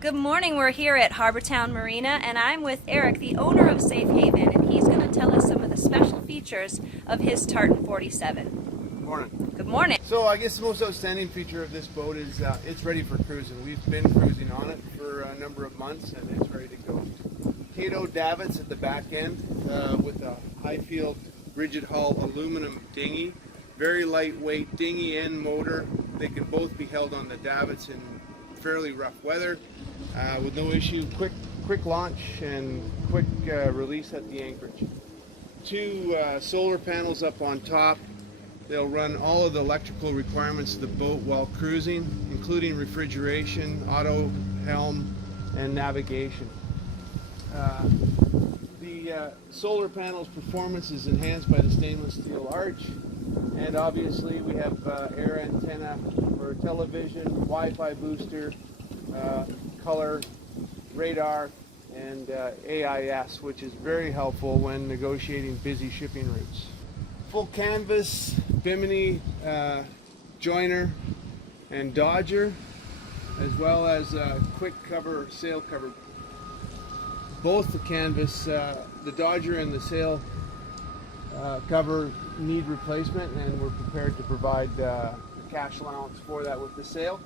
Good morning, we're here at Harbortown Marina and I'm with Eric, the owner of Safe Haven, and he's going to tell us some of the special features of his Tartan 47. Good morning. Good morning. So I guess the most outstanding feature of this boat is it's ready for cruising. We've been cruising on it for a number of months and it's ready to go. Cato davits at the back end with a high field rigid hull aluminum dinghy. Very lightweight dinghy and motor. They can both be held on the davits in fairly rough weather with no issue. Quick launch and quick release at the anchorage. Two solar panels up on top. They'll run all of the electrical requirements of the boat while cruising, including refrigeration, auto helm, and navigation. The solar panel's performance is enhanced by the stainless steel arch, and obviously we have air antenna for television, Wi-Fi booster, color, radar, and AIS, which is very helpful when negotiating busy shipping routes. Full canvas, bimini, joiner, and dodger, as well as quick cover, sail cover. Both the canvas, the dodger and the sail cover need replacement, and we're prepared to provide cash allowance for that with the sail.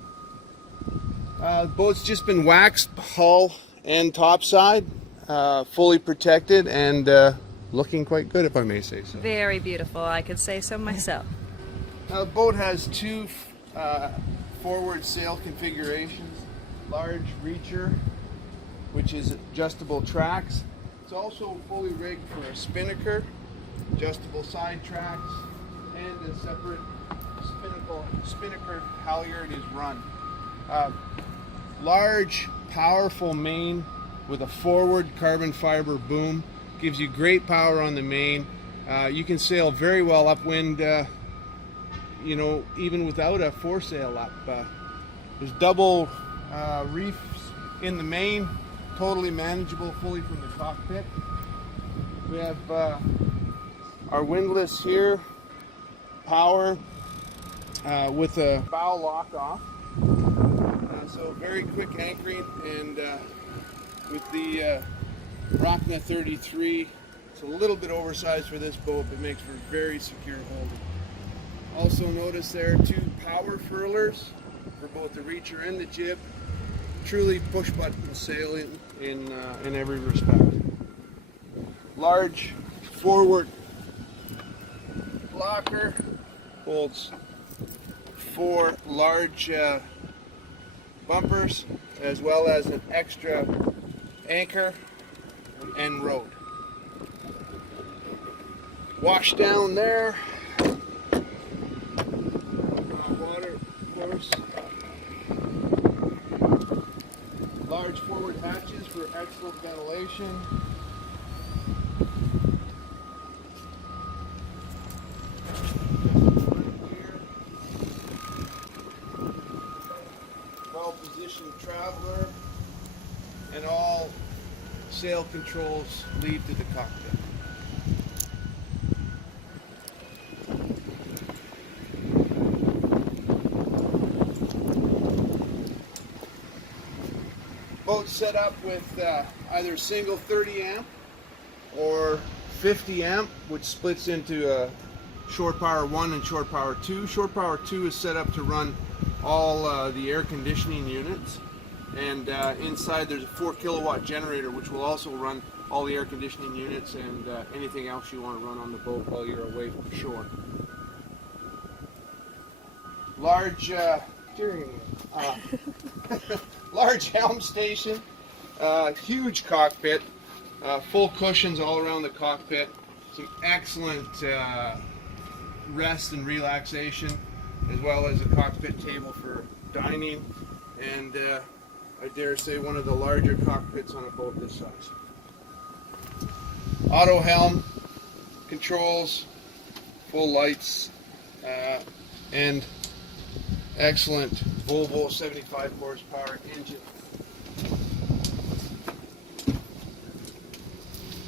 The boat's just been waxed, hull and topside, fully protected and looking quite good, if I may say so. Very beautiful, I could say so myself. Now the boat has two forward sail configurations. Large reacher, which is adjustable tracks. It's also fully rigged for a spinnaker, adjustable side tracks, and a separate spinnaker halyard is run. Large, powerful main with a forward carbon fiber boom. Gives you great power on the main. You can sail very well upwind, you know, even without a foresail up. There's double reefs in the main, totally manageable fully from the cockpit. We have our windlass here, power with a bow lock off. So very quick anchoring, and with the Rockna 33, it's a little bit oversized for this boat, but makes for very secure holding. Also notice there are two power furlers for both the reacher and the jib. Truly push button sailing in every respect. Large forward locker holds 4 large bumpers, as well as an extra anchor and rode. Wash down there. Water, of course. Large forward hatches for excellent ventilation. Well-positioned traveler, and all sail controls lead to the cockpit. Boat set up with either single 30 amp or 50 amp, which splits into shore power 1 and shore power 2. Shore power 2 is set up to run all the air conditioning units, and inside there's a 4 kilowatt generator which will also run all the air conditioning units and anything else you want to run on the boat while you're away from shore. Large large helm station, huge cockpit, full cushions all around the cockpit, some excellent rest and relaxation, as well as a cockpit table for dining, and I dare say one of the larger cockpits on a boat this size. Auto helm, controls, full lights, and excellent Volvo 75 horsepower engine.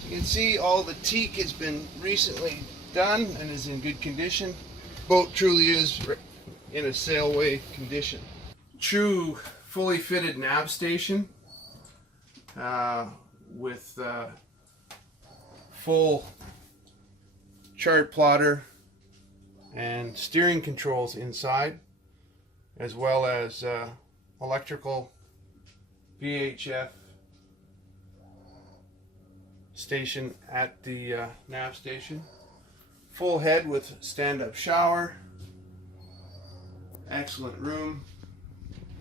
You can see all the teak has been recently done and is in good condition. Boat truly is in a sailway condition. True fully fitted nav station with full chart plotter and steering controls inside, as well as electrical VHF station at the nav station. Full head with stand-up shower. Excellent room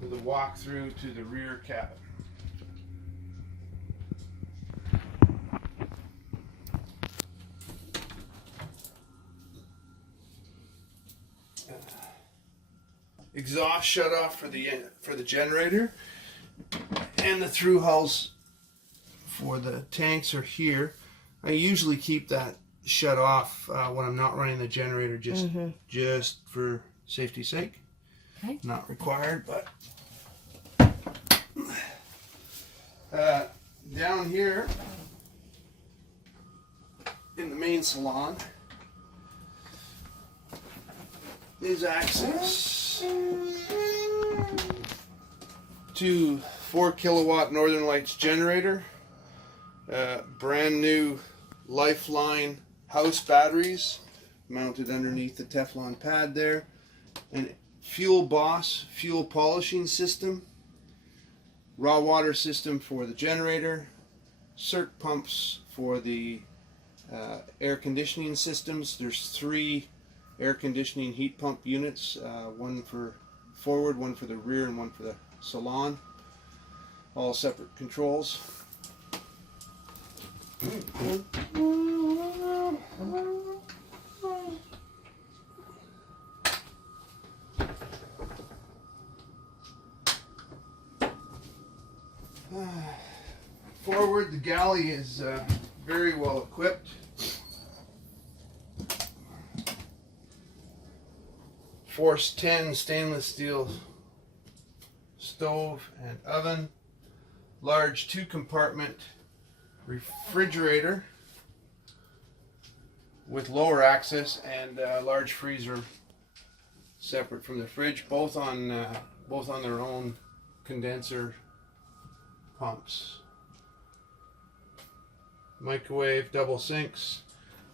with a walk through to the rear cabin. Exhaust shut off for the generator, and the through hulls for the tanks are here. I usually keep that shut off when I'm not running the generator, just for safety's sake. Okay. Not required, but down here in the main salon is access to 4 kilowatt Northern Lights generator, brand new Lifeline house batteries mounted underneath the Teflon pad there, and Fuel Boss fuel polishing system, raw water system for the generator, circ pumps for the air conditioning systems. There's 3 air conditioning heat pump units, one for forward, one for the rear, and one for the salon. All separate controls. Forward, the galley is very well equipped. Force 10 stainless steel stove and oven. Large 2-compartment refrigerator with lower access, and a large freezer separate from the fridge, both on their own condenser pumps. Microwave, double sinks.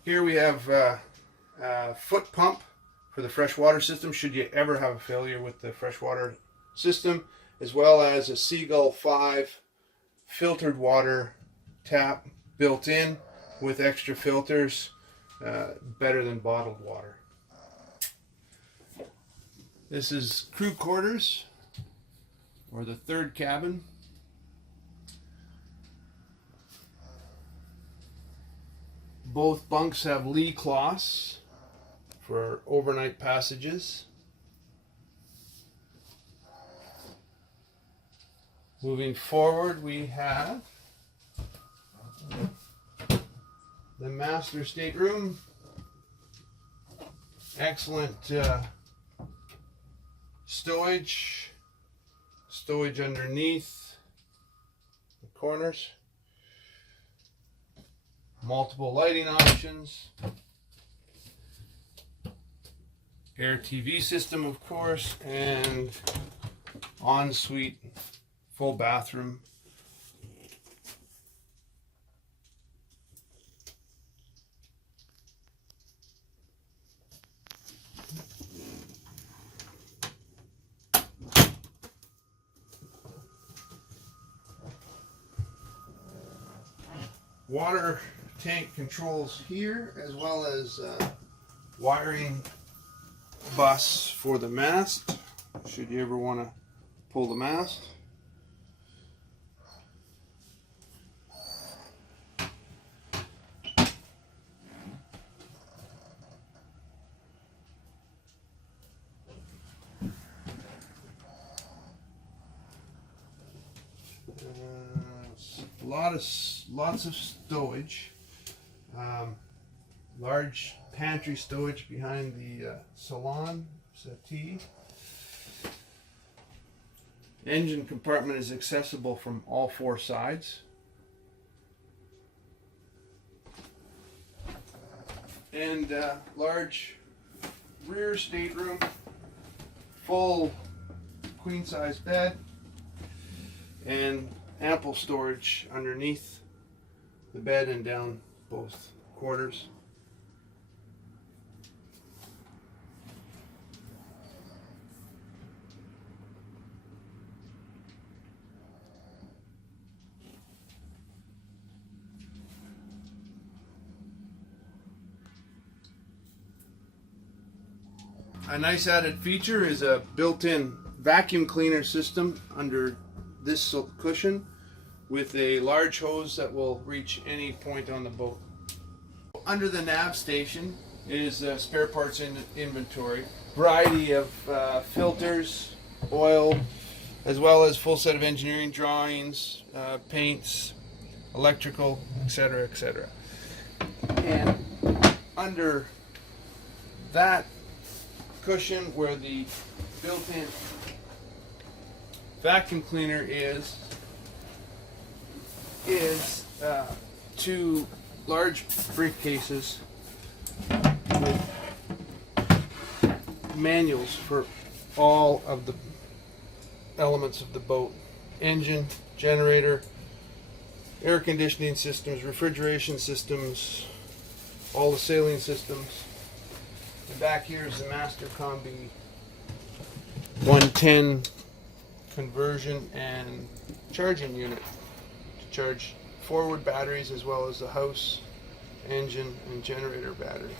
Here we have a foot pump for the freshwater system, should you ever have a failure with the freshwater system, as well as a Seagull 5 filtered water tap built in with extra filters, better than bottled water. This is crew quarters, or the third cabin. Both bunks have lee cloths for overnight passages. Moving forward, we have the master stateroom. Excellent stowage underneath the corners. Multiple lighting options. Air TV system, of course, and ensuite full bathroom. Water tank controls here, as well as wiring bus for the mast, should you ever want to pull the mast. Lots of stowage. Large pantry stowage behind the salon settee. Engine compartment is accessible from all 4 sides. And large rear stateroom, full queen size bed, and ample storage underneath the bed and down both quarters. A nice added feature is a built-in vacuum cleaner system under this cushion with a large hose that will reach any point on the boat. Under the nav station is spare parts inventory, variety of filters, oil, as well as full set of engineering drawings, paints, electrical, etc., etc. And under that cushion where the built-in vacuum cleaner is two large briefcases with manuals for all of the elements of the boat: engine, generator, air conditioning systems, refrigeration systems, all the sailing systems. And back here is the master combi 110 conversion and charging unit to charge forward batteries as well as the house, engine, and generator battery.